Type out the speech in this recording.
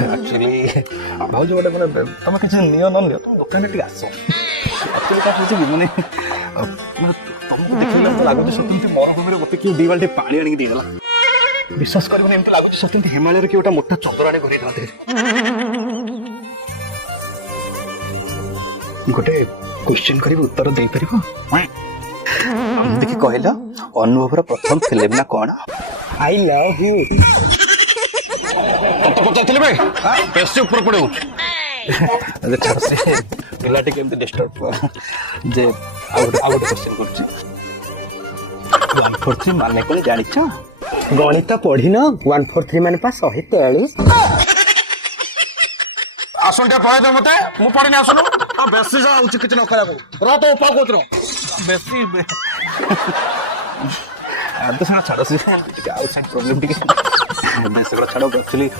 actually भाज गोटे मैंने तुम किसी नियो न नियो तुम दुकान टे आस एक्चुअली क्या होची माने तुमको देखिले तो लागो सत्यंती मरुभूमि रे मते कियो दी बाल्टी पानी आनी देला विश्वास करबो एमती लागो सत्यंती हिमालय रे कियोटा मोटा चंद्राणी घरे थाते गोटे क्वेश्चन करी उत्तर दे परिबो देखि कहला अनुभव प्रथम फिल्म ना कौन आई लव यू तो पचारथिले बे बेसी ऊपर पड़े अरे छाड़ से पिलाटी केमती डिस्टर्ब जे आउट क्वेश्चन करछि 143 माने कोन जानि छ गणित पढ़ी न 143 माने पा 143 आसनटा पढ़े दे मते मु पढ़िनी आसनु बेसी जा उचित किछ न करा को रा तो उपा कोतरो बेसी अब तो छाड़ से आउटसाइड प्रॉब्लम टिके बेसी छाड़ एक्चुअली